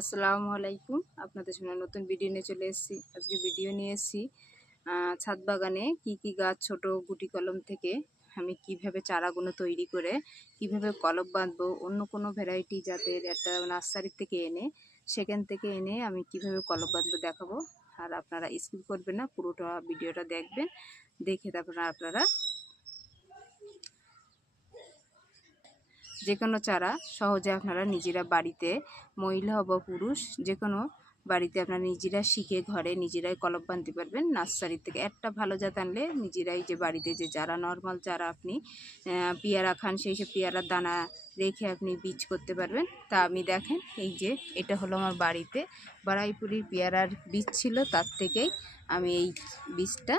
আসসালামু আলাইকুম। আপনাদের সামনে নতুন ভিডিও নিয়ে চলে এসেছি। আজকে ভিডিও নিয়ে এসেছি ছাদ বাগানে কি কি গাছ ছোট গুটি কলম থেকে আমি কীভাবে চারাগুলো তৈরি করে, কীভাবে কলম বাঁধবো, অন্য কোনো ভ্যারাইটি জাতের একটা নার্সারি থেকে এনে, সেখান থেকে এনে আমি কীভাবে কলম বাঁধবো দেখাবো। আর আপনারা স্কিপ করবেন না, পুরোটা ভিডিওটা দেখবেন, দেখে তারপরে আপনারা যে কোনো চারা সহজে আপনারা নিজেরা বাড়িতে মহিলা বা পুরুষ যে কোনো বাড়িতে আপনারা নিজেরা শিখে ঘরে নিজেরাই কলম বানতে পারবেন নার্সারি থেকে। একটা ভালো জাত আনলে নিজেরাই যে বাড়িতে যে যারা নর্মাল চারা আপনি পেয়ারা খান, সেই সব পেয়ারার দানা রেখে আপনি বীজ করতে পারবেন। তা আমি দেখেন, এই যে এটা হলো আমার বাড়িতে। বারাইপুরির পেয়ারার বীজ ছিল, তার থেকেই আমি এই বীজটা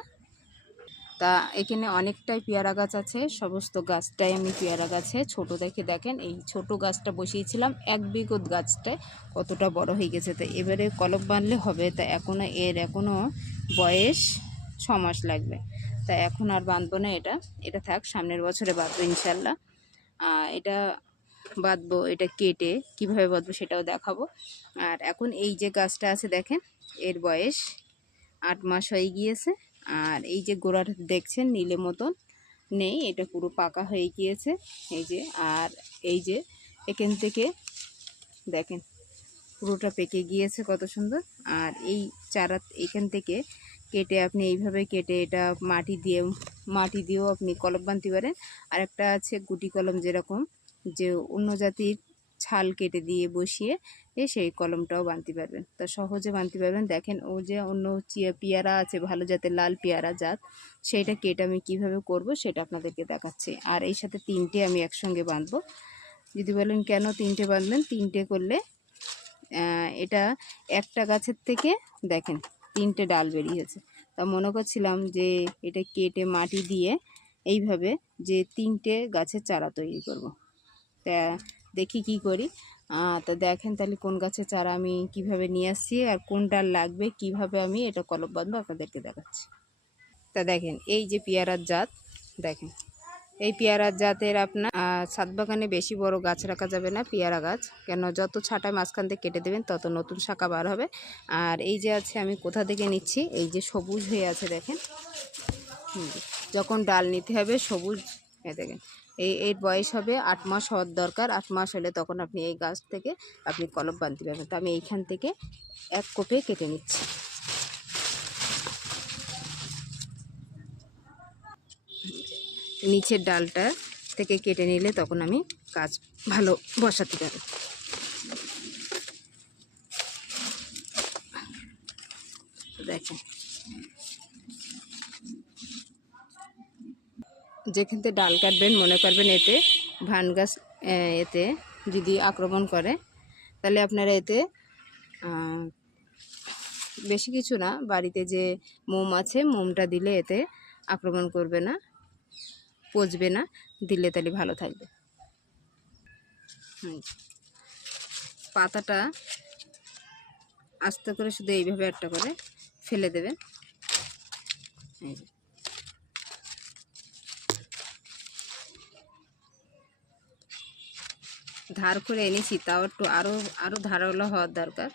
তা এখানে অনেকটাই পেয়ারা গাছ আছে, সমস্ত গাছটাই আমি পেয়ারা গাছে। ছোট দেখে দেখেন, এই ছোট গাছটা বসিয়েছিলাম, এক বিগত গাছটায় কতটা বড় হয়ে গেছে। তো এবারে কলম বানলে হবে, তা এখনও এর এখনও বয়স ছ মাস লাগবে। তা এখন আর বাঁধবো না এটা এটা থাক, সামনের বছরে বাঁধবো ইনশাল্লাহ। এটা বাঁধবো, এটা কেটে কীভাবে বাঁধবো সেটাও দেখাবো। আর এখন এই যে গাছটা আছে দেখেন, এর বয়স আট মাস হয়ে গিয়েছে। আর এই যে গোড়াটা দেখছেন, নীলে মতন নেই, এটা পুরো পাকা হয়ে গিয়েছে। এই যে, আর এই যে, এখান থেকে দেখেন, পুরোটা পেকে গিয়েছে কত সুন্দর। আর এই চারা এখান থেকে কেটে আপনি এইভাবে কেটে এটা মাটি দিয়ে, মাটি দিয়েও আপনি কলম বানতে পারেন। আর একটা আছে গুটি কলম যেরকম, যে অন্য জাতির ছাল কেটে দিয়ে বসিয়ে এ সেই কলমটাও বানতে পারবেন। তা সহজে বানতে পারবেন। দেখেন ও যে অন্য চিয়া, পেয়ারা আছে, ভালো জাতের লাল পেয়ারা জাত, সেইটা কেটে আমি কীভাবে করব সেটা আপনাদেরকে দেখাচ্ছি। আর এই সাথে তিনটে আমি একসঙ্গে বাঁধবো যদি বলেন কেন তিনটে বাঁধবেন তিনটে করলে এটা একটা গাছের থেকে, দেখেন, তিনটে ডাল বেরিয়েছে তা মনে করছিলাম যে এটা কেটে মাটি দিয়ে এইভাবে যে তিনটে গাছের চারা তৈরি করব। তা দেখি কি করি। তা দেখেন তাহলে কোন গাছের চারা আমি কীভাবে নিয়ে আসছি আর কোন ডাল লাগবে, কীভাবে আমি এটা কলম বাঁধবো আপনাদেরকে দেখাচ্ছি। তা দেখেন, এই যে পেয়ারার জাত, দেখেন। এই পেয়ারার জাতের আপনার ছাদ বাগানে বেশি বড় গাছ রাখা যাবে না, পেয়ারা গাছ। কেন, যত ছাটায় মাঝখান থেকে কেটে দেবেন, তত নতুন শাখা বার হবে। আর এই যে আছে, আমি কোথা থেকে নিচ্ছি, এই যে সবুজ হয়ে আছে, দেখেন। যখন ডাল নিতে হবে, সবুজ দেখেন। এই এর বয়স হবে আট মাস হওয়ার দরকার। আট মাস হলে তখন আপনি এই গাছ থেকে আপনি কলম বানতে পারবেন। তো আমি এইখান থেকে এক কোপে কেটে নিচ্ছি। নিচের ডালটা থেকে কেটে নিলে তখন আমি কাজ ভালো বসাতে পারি দেখেন। যেখান থেকে ডাল কাটবেন মনে করবেন এতে ধান গাছ এতে যদি আক্রমণ করে, তাহলে আপনারা এতে বেশি কিছু না, বাড়িতে যে মোম আছে, মোমটা দিলে এতে আক্রমণ করবে না, পচবে না, দিলে তাহলে ভালো থাকবে। পাতাটা আস্তে করে শুধু এইভাবে একটা করে ফেলে দেবেন। এই ধার করে এনেছি, তাও একটু আরও আরও ধারালো হওয়ার দরকার।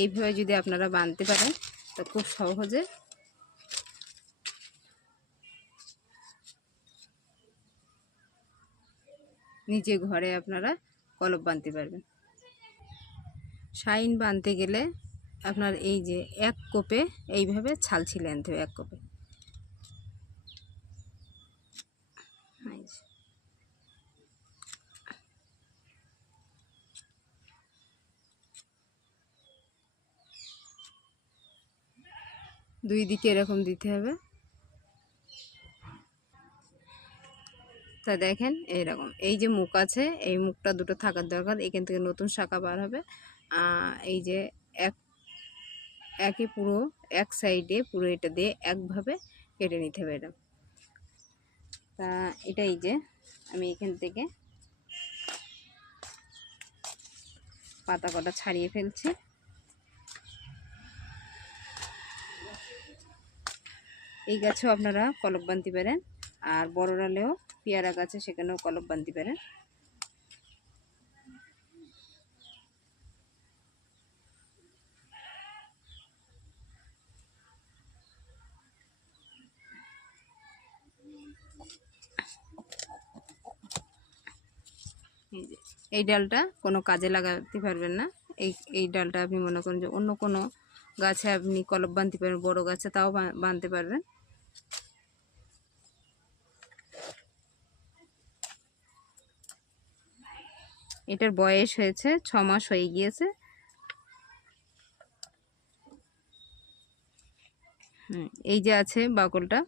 এইভাবে যদি আপনারা বানতে পারেন, তো খুব সহজে নিজে ঘরে আপনারা কলপ বানতে পারবেন। শাইন বানতে গেলে আপনার এই যে এক কোপে এইভাবে ছাল ছিলে আনতে হবে, এক কোপে। দুই দিকে এরকম দিতে হবে। তা দেখেন, এইরকম। এই যে মুখ আছে, এই মুখটা দুটো থাকার দরকার, এখান থেকে নতুন শাখা বার হবে। এই যে এক, একে পুরো, এক সাইডে পুরো এটা দিয়ে একভাবে কেটে নিতে হবে এটা। তা এটাই যে, আমি এখান থেকে পাতা কটা ছাড়িয়ে ফেলছি। এই গাছেও আপনারা কলপ বানতে পারেন, আর বড় ডালেও পেয়ারা গাছে সেখানেও কলপ বানতে পারেন। এই ডালটা কোনো কাজে লাগাতে পারবেন না। এই এই ডালটা আপনি মনে করেন যে অন্য কোনো গাছে আপনি কলপ বানতে পারবেন বড় গাছে তাও বা- বানতে পারবেন। এটার বয়স হয়েছে ছ মাস হয়ে গিয়েছে। এই যে আছে বাকলটা।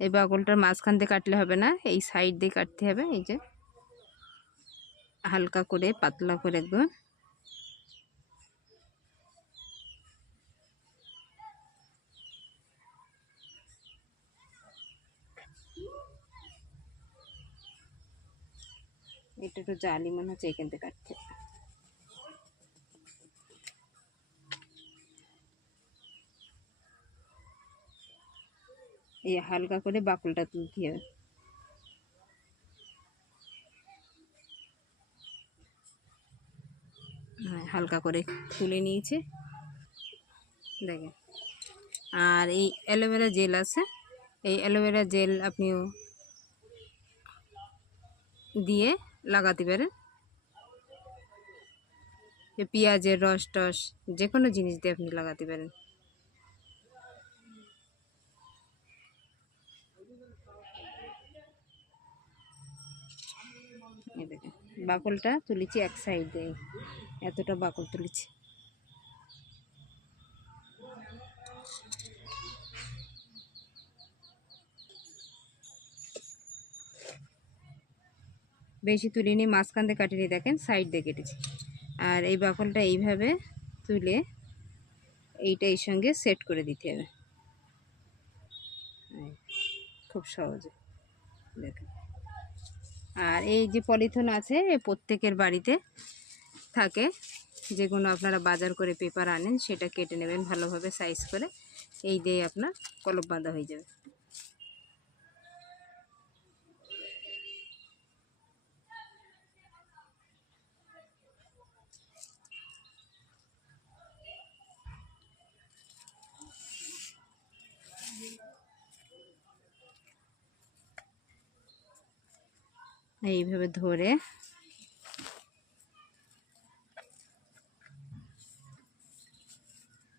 এই বাকলটার মাঝখান দিয়ে কাটলে হবে না, এই সাইড দিয়ে কাটতে হবে, এই যে। হালকা করে, পাতলা করে একদম। এটা একটু জালি মনে হচ্ছে এখান থেকে কাটতে। এই হালকা করে বাকলটা তুলতে হবে। হ্যাঁ, হালকা করে তুলে নিয়েছে। দেখেন। আর এই অ্যালোভেরা জেল আছে। এই অ্যালোভেরা জেল আপনিও দিয়ে লাগাতে পারেন। পেঁয়াজের রস টস যে কোনো জিনিস দিয়ে আপনি লাগাতে পারেন। বাকলটা তুলেছি এক সাইড এতটা বাকল তুলেছি। বেশি তুলিনি মাঝখান দিয়ে কাটিনি দেখেন সাইড দিয়ে কেটেছি। আর এই বাকলটা এইভাবে তুলে এইটা এই সঙ্গে সেট করে দিতে হবে। খুব সহজে। দেখেন। আর এই যে পলিথিন আছে প্রত্যেকের বাড়িতে থাকে। যেগুলো আপনারা বাজার করে পেপার আনেন, সেটা কেটে নেবেন ভালোভাবে সাইজ করে। এই দিয়ে আপনার কলপ বাঁধা হয়ে যাবে। এইভাবে ধরে।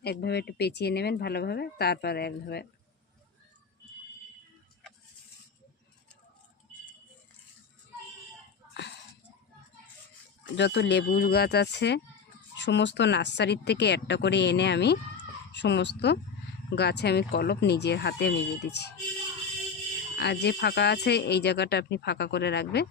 একভাবে একটু পেঁচিয়ে নেবেন ভালোভাবে, তারপর একভাবে। যত লেবু গাছ আছে, সমস্ত নার্সারির থেকে একটা করে এনে আমি সমস্ত গাছে আমি কলপ নিজের হাতে আমি বেঁধেছি। আর যে ফাঁকা আছে এই জায়গাটা আপনি ফাঁকা করে রাখবেন।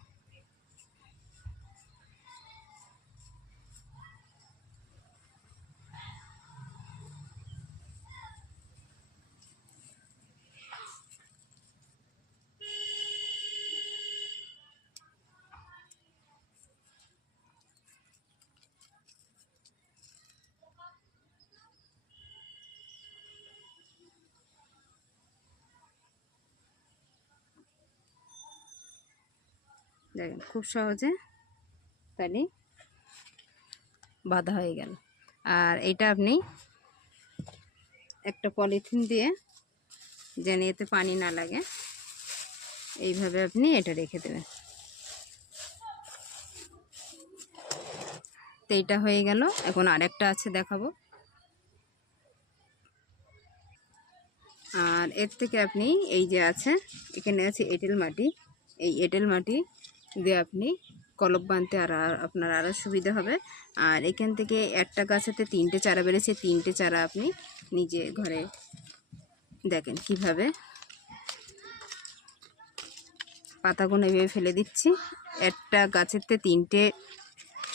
দেখেন, খুব সহজে তাহলে বাঁধা হয়ে গেল। আর এটা আপনি একটা পলিথিন দিয়ে যেন এতে পানি না লাগে, এইভাবে আপনি এটা রেখে দেবেন। তো এইটা হয়ে গেল। এখন আরেকটা আছে দেখাবো। আর এর থেকে আপনি এই যে আছে, এখানে আছে এঁটেল মাটি। এই এঁটেল মাটি দিয়ে আপনি কলপ বানতে আর আপনার আরও সুবিধা হবে। আর এখান থেকে একটা গাছেতে তিনটে চারা বেড়েছে, তিনটে চারা আপনি নিজে ঘরে দেখেন কীভাবে। পাতাগুলো এভাবে ফেলে দিচ্ছি। একটা গাছেতে তিনটে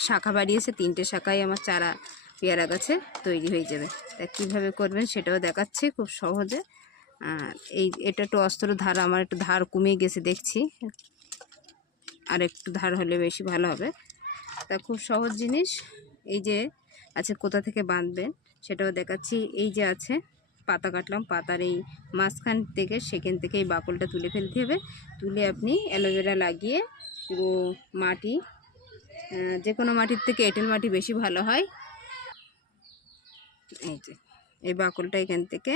শাখা বাড়িয়েছে, তিনটে শাখায় আমার চারা, পেয়ারা গাছে তৈরি হয়ে যাবে। তা কীভাবে করবেন সেটাও দেখাচ্ছি খুব সহজে। আর এই, এটা একটু অস্ত্র ধার আমার একটু ধার কমে গেছে দেখছি। আর একটু ধার হলে বেশি ভালো হবে। তা খুব সহজ জিনিস। এই যে আছে কোথা থেকে বাঁধবেন সেটাও দেখাচ্ছি। এই যে আছে পাতা কাটলাম, পাতার এই মাঝখান থেকে সেখান থেকে এই বাকলটা তুলে ফেলতে হবে। তুলে আপনি অ্যালোভেরা লাগিয়ে পুরো মাটি যে কোনো মাটির থেকে এঁটেল মাটি বেশি ভালো হয়। এই যে, এই বাকলটা এখান থেকে।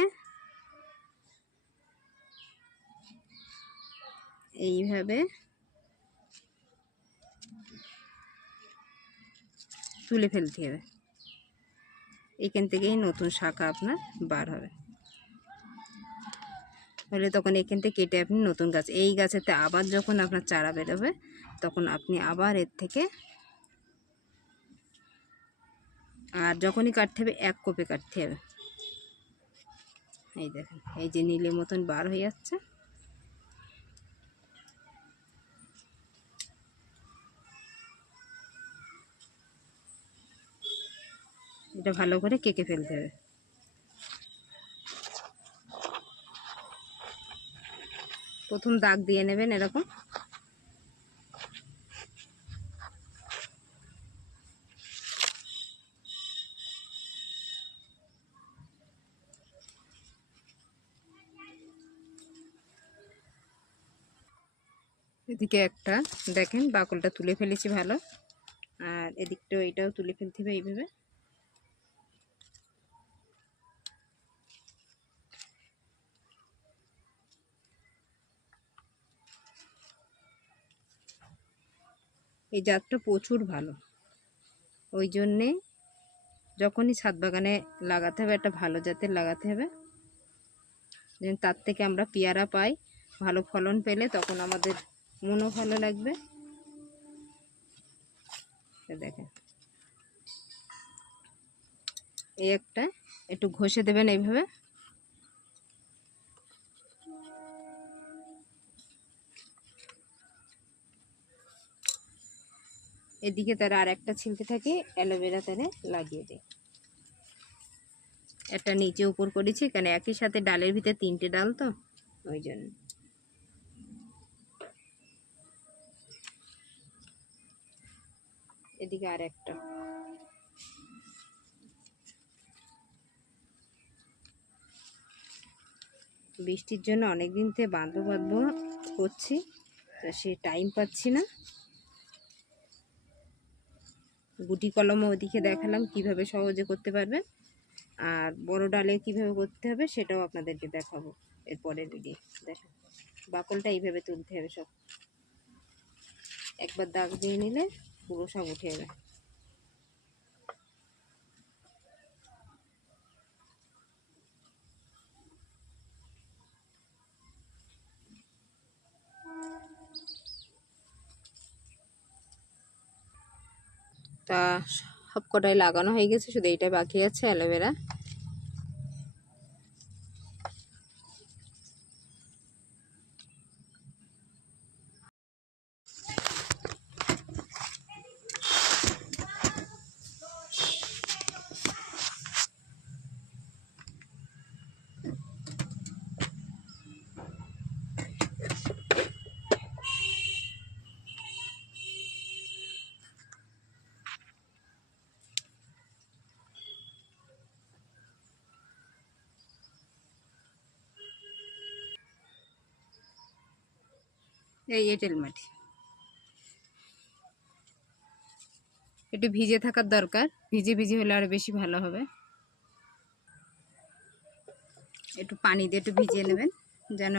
এইভাবে তুলে ফেলতে হবে। এখান থেকেই নতুন শাখা আপনার বার হবে। হলে তখন এখান থেকে কেটে আপনি নতুন গাছ, এই গাছেতে আবার যখন আপনার চারা বেরোবে, তখন আপনি আবার এর থেকে আর যখনই কাটতে হবে, এক কোপে কাটতে হবে। এই দেখেন, এই যে নীলের মতন বার হয়ে যাচ্ছে। এটা ভালো করে কেকে ফেলতে হবে। প্রথম দাগ দিয়ে নেবেন এরকম। এদিকে একটা, দেখেন, বাকলটা তুলে ফেলেছি ভালো। আর এদিকটাও এটাও তুলে ফেলতে হবে এইভাবে। এই জাতটা প্রচুর ভালো। ওই জন্যে যখনই ছাদ বাগানে লাগাতে হবে, একটা ভালো জাতের লাগাতে হবে। তার থেকে আমরা পেয়ারা পাই, ভালো ফলন পেলে তখন আমাদের মনও ভালো লাগবে। দেখেন। এই একটা, একটু ঘষে দেবেন এইভাবে। এদিকে তারা আর একটা ছিলতে থাকে, অ্যালোভেরা তারে লাগিয়ে দেয়। একটা নিচে উপর করেছি, কেন একই সাথে ডালের ভিতরে তিনটে ডাল তো, ওই জন্য। এদিকে আর একটা। বৃষ্টির জন্য অনেক দিন থেকে বাঁধবো বাঁধবো করছি, তা সে টাইম পাচ্ছি না। গুটি কলমও ওদিকে দেখালাম, কীভাবে সহজে করতে পারবে। আর বড় ডালে কীভাবে করতে হবে সেটাও আপনাদেরকে দেখাবো এরপরে দিদি দেখো বাকলটা এইভাবে তুলতে হবে সব। একবার দাগ দিয়ে নিলে পুরো সব উঠে যাবে। তা সব কটাই লাগানো হয়ে গেছে শুধু এইটাই বাকি আছে অ্যালোভেরা। এই এঁটেল মাটি। একটু ভিজে থাকার দরকার, ভিজে ভিজে হলে আরও বেশি ভালো হবে। একটু পানি দিয়ে একটু ভিজিয়ে নেবেন, যেন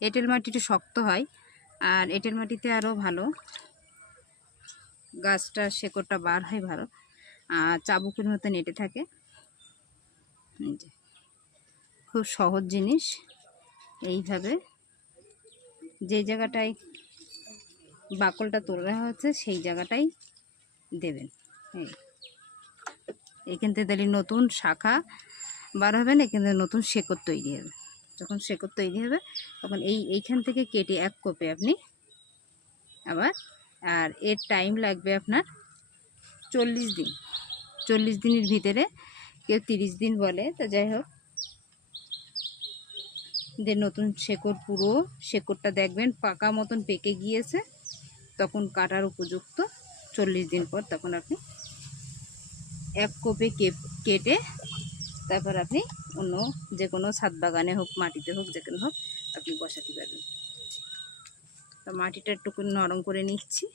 এঁটেল মাটি একটু শক্ত হয়, আর এঁটেল মাটিতে আরও ভালো গাছটা, শেকড়টা বার হয় ভালো, আর চাবুকের মতো নেটে থাকে। খুব সহজ জিনিস, এইভাবে যে জায়গাটায় বাকলটা তোলা হচ্ছে, সেই জায়গাটাই দেবেন। এই। এখান থেকে তাহলে নতুন শাখা বার হবে না এখান থেকে নতুন শেকড় তৈরি হবে। যখন শেকড় তৈরি হবে, তখন এই, এইখান থেকে কেটে এক কোপে আপনি আবার, আর এর টাইম লাগবে আপনার চল্লিশ দিন। চল্লিশ দিনের ভিতরে কেউ তিরিশ দিন বলে, তো যাই হোক। যে নতুন শেকড় পুরো, শেকড়টা দেখবেন পাকা মতন পেকে গিয়েছে। তখন কাটার উপযুক্ত চল্লিশ দিন পর তখন আপনি এক কেপ- কেটে তারপর আপনি অন্য যে কোনো ছাদ বাগানে হোক, মাটিতে হোক, যেখানে হোক আপনি বসাতে পারবেন। তো মাটিটা একটু নরম করে নিচ্ছি।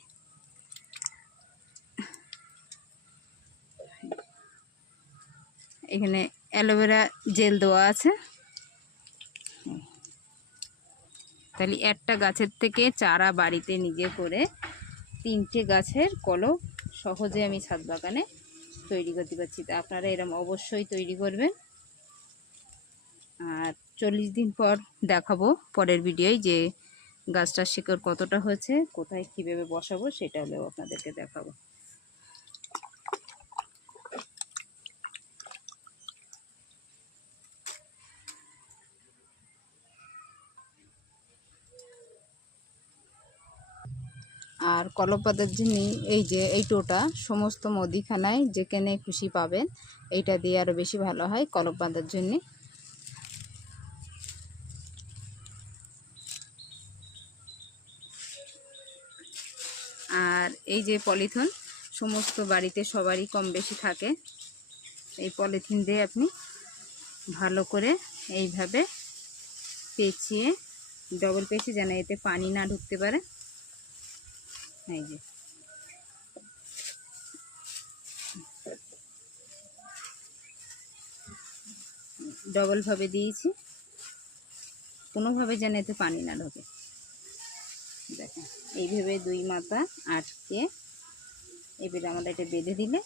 এখানে অ্যালোভেরা জেল দেওয়া আছে। তাহলে একটা গাছের থেকে চারা বাড়িতে নিজে করে তিনটে গাছের কলম সহজে আমি ছাদ বাগানে তৈরি করতে পারছি। তা আপনারা এরম অবশ্যই তৈরি করবেন। আর চল্লিশ দিন পর দেখাবো পরের ভিডিওয় যে গাছটার শিকড় কতটা হয়েছে, কোথায় কীভাবে বসাবো, সেটা হলেও আপনাদেরকে দেখাবো। আর কলম পাতার জন্য এই যে, এই টোটা, সমস্ত মুদিখানায় যেখানে খুশি পাবেন, এইটা দিয়ে আরও বেশি ভালো হয় কলম বাঁধার জন্যে আর এই যে পলিথিন, সমস্ত বাড়িতে সবারই কম বেশি থাকে। এই পলিথিন দিয়ে আপনি ভালো করে এইভাবে পেঁচিয়ে ডবল পেঁচিয়ে যেন এতে পানি না ঢুকতে পারে। এই যে। ডবলভাবে দিয়েছি। কোনোভাবে যেন এতে পানি না ঢোকে। দেখেন এইভাবে দুই মাথা আটকে এবারে আমরা এটা বেঁধে দিলে।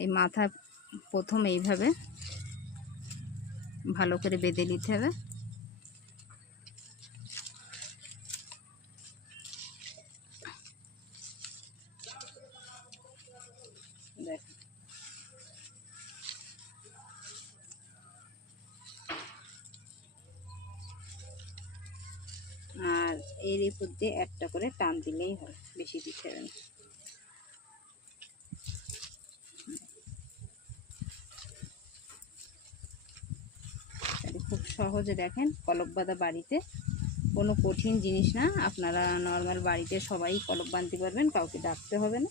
এই মাথা প্রথম এইভাবে ভালো করে বেঁধে নিতে হবে। আর এর উপর দিয়ে একটা করে টান দিলেই হয়, বেশি দিতে হবে না তাহলে খুব সহজে দেখেন কলপ বাঁধা বাড়িতে। কোনো কঠিন জিনিস না, আপনারা নর্মাল বাড়িতে সবাই কলপ বাঁধতে পারবেন, কাউকে ডাকতে হবে না।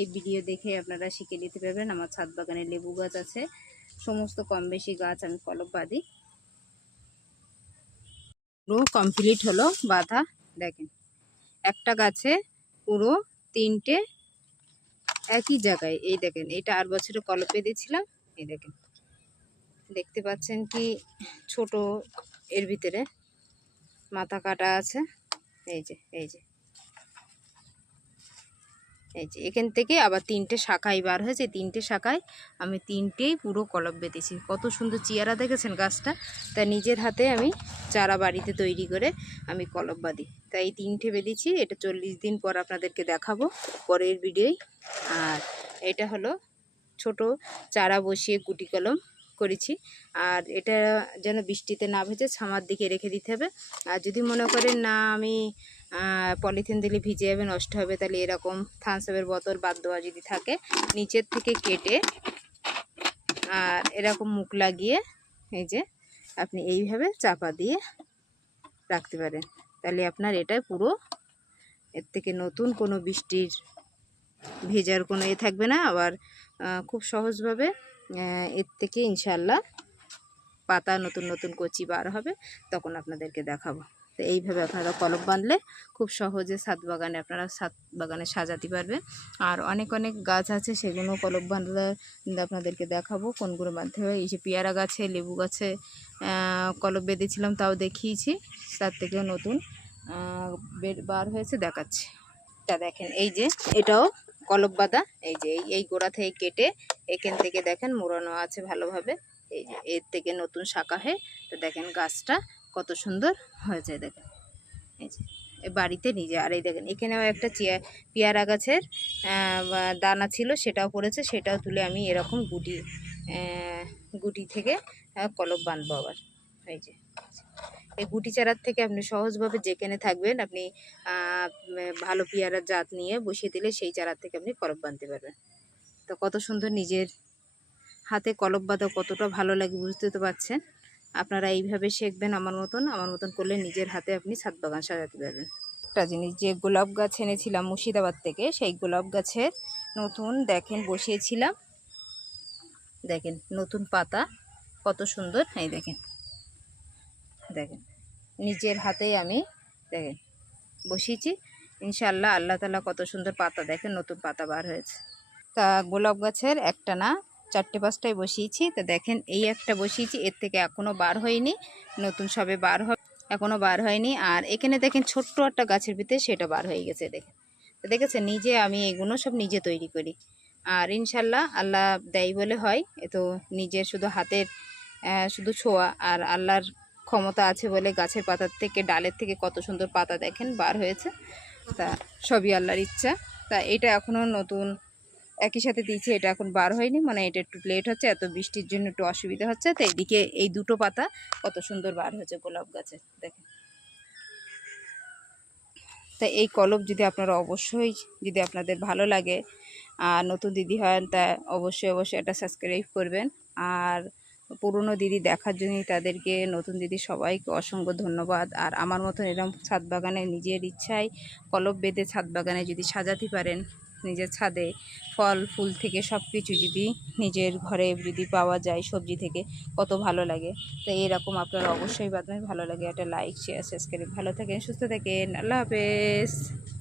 এই ভিডিও দেখে আপনারা শিখে নিতে পারবেন, আমার ছাদ বাগানে লেবু গাছ আছে। সমস্ত কম বেশি গাছ আমি কলপ বাঁধি। পুরো কমপ্লিট হলো বাঁধা, দেখেন। একটা গাছে পুরো তিনটে একই জায়গায়। এই দেখেন, এটা আর বছরে কলপে দিয়েছিলাম এই দেখেন, দেখতে পাচ্ছেন কি ছোট এর ভিতরে মাথা কাটা আছে। এই যে এই যে এই যে, এখান থেকে আবার তিনটে শাখায় বার হয়েছে। তিনটে শাখায় আমি তিনটেই পুরো কলপ বেঁধেছি। কত সুন্দর চেয়ারা দেখেছেন গাছটা? তা নিজের হাতে আমি চারা বাড়িতে তৈরি করে আমি কলপ বাঁধি। তাই তিনটে বেঁধেছি, এটা চল্লিশ দিন পর আপনাদেরকে দেখাবো পরের ভিডিওয় আর এটা হলো ছোট চারা বসিয়ে গুটি কলম করেছি। আর এটা যেন বৃষ্টিতে না ভেজে ছামার দিকে রেখে দিতে হবে। আর যদি মনে করেন, না, আমি পলিথিন দিলে ভিজে যাবে, নষ্ট হবে, তাহলে এরকম থামসাপের বোতল বাদ দেওয়া যদি থাকে, নিচের থেকে কেটে, আর এরকম মুখ লাগিয়ে, এই যে আপনি এইভাবে চাপা দিয়ে রাখতে পারেন। তাহলে আপনার এটা পুরো, এর থেকে নতুন কোনো বৃষ্টির ভেজার কোনো এ থাকবে না। আবার খুব সহজভাবে এর থেকে ইনশাল্লাহ পাতা নতুন নতুন কচি বার হবে, তখন আপনাদেরকে দেখাবো। তো এইভাবে আপনারা কলম বাঁধলে খুব সহজে ছাদ বাগানে আপনারা ছাদ বাগানে সাজাতে পারবেন। আর অনেক অনেক গাছ আছে সেগুলো কলম বাঁধলে আপনাদেরকে দেখাবো কোনগুলো বাঁধতে হবে এই যে পেয়ারা গাছে, লেবু গাছে কলম বেঁধেছিলাম তাও দেখিয়েছি। তার থেকেও নতুন বের হয়েছে, দেখাচ্ছি। তা দেখেন, এই যে এটাও কলব বাঁধা। এই যে এই- এই গোড়া থেকে কেটে এখান থেকে দেখেন মোড়ানো আছে ভালোভাবে। এই যে এর থেকে নতুন শাখা হয়ে, তো দেখেন গাছটা কত সুন্দর হয়েছে দেখেন। এই যে বাড়িতে নিজে, আর এই দেখেন, এখানেও একটা চেয়া, পেয়ারা গাছের দানা ছিল, সেটাও পড়েছে, সেটাও তুলে আমি এরকম গুটি গুটি থেকে কলব বাঁধবো আবার। এই যে, এই গুটি চারার থেকে আপনি সহজভাবে যেখানে থাকবেন, আপনি ভালো পেয়ারার জাত নিয়ে বসিয়ে দিলে সেই চারার থেকে আপনি কলব বাঁধতে পারবেন। তো কত সুন্দর নিজের হাতে কলপ বাঁধা কতটা ভালো লাগে বুঝতে তো পারছেন। আপনারা এইভাবে শিখবেন আমার মতন আমার মতন করলে নিজের হাতে আপনি ছাদ বাগান সাজাতে পারবেন। একটা জিনিস, যে গোলাপ গাছ এনেছিলাম মুর্শিদাবাদ থেকে, সেই গোলাপ গাছের নতুন, দেখেন বসিয়েছিলাম। দেখেন নতুন পাতা, কত সুন্দর, এই দেখেন। দেখেন, নিজের হাতেই আমি, দেখেন, বসিয়েছি। ইনশাল্লাহ আল্লাহ তালা কত সুন্দর পাতা, দেখেন নতুন পাতা বার হয়েছে। তা গোলাপ গাছের একটা না চারটে পাঁচটায় বসিয়েছি। তা দেখেন, এই একটা বসিয়েছি, এর থেকে এখনও বার হয়নি। নতুন সবে বার হবে এখনও বার হয়নি। আর এখানে দেখেন, ছোট্ট একটা গাছের ভিতরে সেটা বার হয়ে গেছে, দেখেন। তো দেখেছেন, নিজে আমি এগুলো সব নিজে তৈরি করি। আর ইনশাল্লাহ আল্লাহ দেয় বলে হয়। এ তো নিজের শুধু হাতের শুধু ছোঁয়া। আর আল্লাহর ক্ষমতা আছে বলে গাছের পাতার থেকে, ডালের থেকে কত সুন্দর পাতা দেখেন, বার হয়েছে। তা সবই আল্লাহর ইচ্ছা। তা এটা এখনও নতুন একই সাথে দিয়েছি, এটা এখন বার হয়নি মানে এটা একটু লেট হচ্ছে, এত বৃষ্টির জন্য একটু অসুবিধা হচ্ছে, তো এইদিকে এই দুটো পাতা কত সুন্দর বার হয়েছে গোলাপ গাছে, দেখেন। তা এই কলপ যদি আপনারা অবশ্যই, যদি আপনাদের ভালো লাগে, আর নতুন দিদি হন, তা অবশ্যই অবশ্যই এটা সাবস্ক্রাইব করবেন, আর পুরনো দিদি দেখার জন্যই তাদেরকে, নতুন দিদি সবাইকে অসংখ্য ধন্যবাদ, আর আমার মতন এরকম ছাদ বাগানে নিজের ইচ্ছায় কলপ বেঁধে ছাদ বাগানে যদি সাজাতে পারেন নিজের ছাদে ফল, ফুল থেকে সব কিছু যদি নিজের ঘরে যদি পাওয়া যায় সবজি থেকে, কত ভালো লাগে। তো এরকম আপনারা অবশ্যই বাদমে ভালো লাগে। একটা লাইক শেয়ার সাবস্ক্রাইব ভালো থাকেন, সুস্থ থাকেন। আল্লাহ হাফেজ।